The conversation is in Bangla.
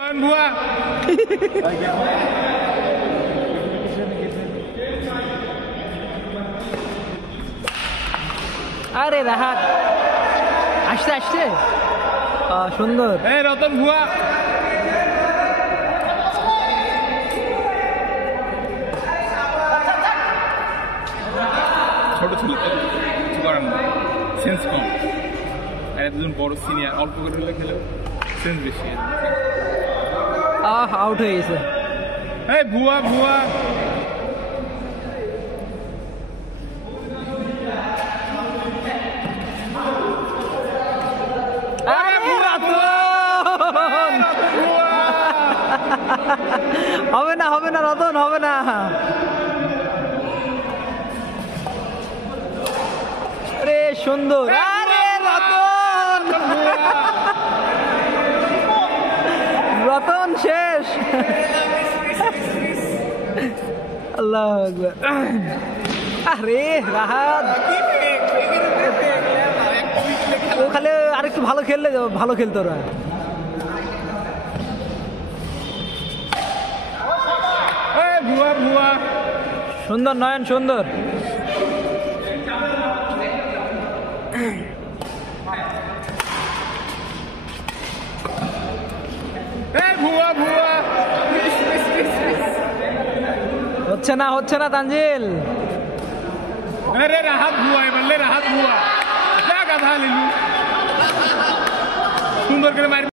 ভুয়া আরে রাহাত আসতে আসতে সুন্দর। এই রতন ভুয়া ছোট ছেলে তো কিছু করার না, সেন্স কম। আর একজন বড় সিনিয়র অল্প করে হলে খেলে সেন্স বেশি। আউট হয়ে গেছে। এই ভুয়া ভুয়া হবে না হবে না রতন হবে না। আরে সুন্দর, আরে রতন রতন শেষ। আল্লাহু আকবার। আরে রাহাত ও খালি আরেকটু ভালো খেললে ভালো খেলতো ওরা। ভুয়া ভুয়া সুন্দর নয়ন সুন্দর। ভুয়া ভুয়া হচ্ছে না তানজিল। আরে রাহাত ভুয়া এবার রাহাত ভুয়া যা গাধা লিলু সুন্দর করে মার।